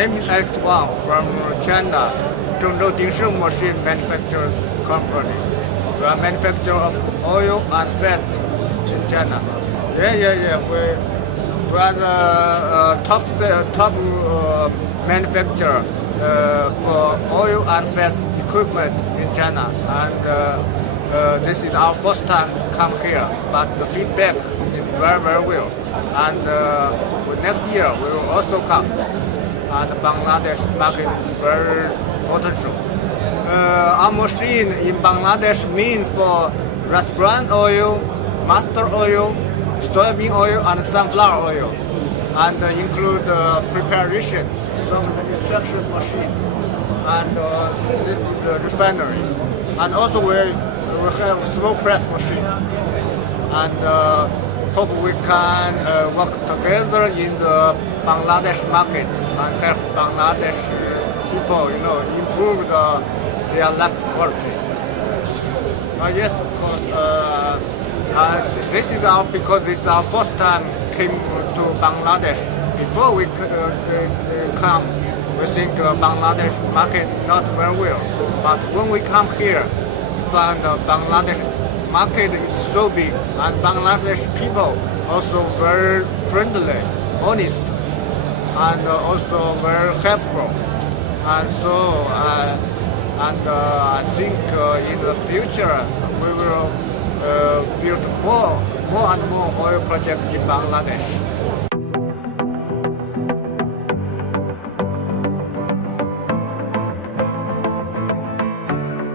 name is X1 from China, Zhengzhou Dingsheng machine manufacturer company. We are manufacturer of oil and fat in China. Yeah. We are the top manufacturer for oil and fat equipment in China, and this is our first time to come here. But the feedback is very well, and next year we will also come. And Bangladesh market is very potential. Our machine in Bangladesh means for restaurant oil, mustard oil, soybean oil, and sunflower oil, and include preparation, some extraction machine, and this is the refinery, and also we have small press machine, and hope we can work together in the Bangladesh market and help Bangladesh people, improve their life quality. Yes, of course. Because this is our first time came to Bangladesh. Before we come, we think Bangladesh market not very well. But when we come here, we find Bangladesh market is so big, and Bangladesh people also very friendly, honest, and also very helpful. And so, I think in the future we will build more and more oil projects in Bangladesh.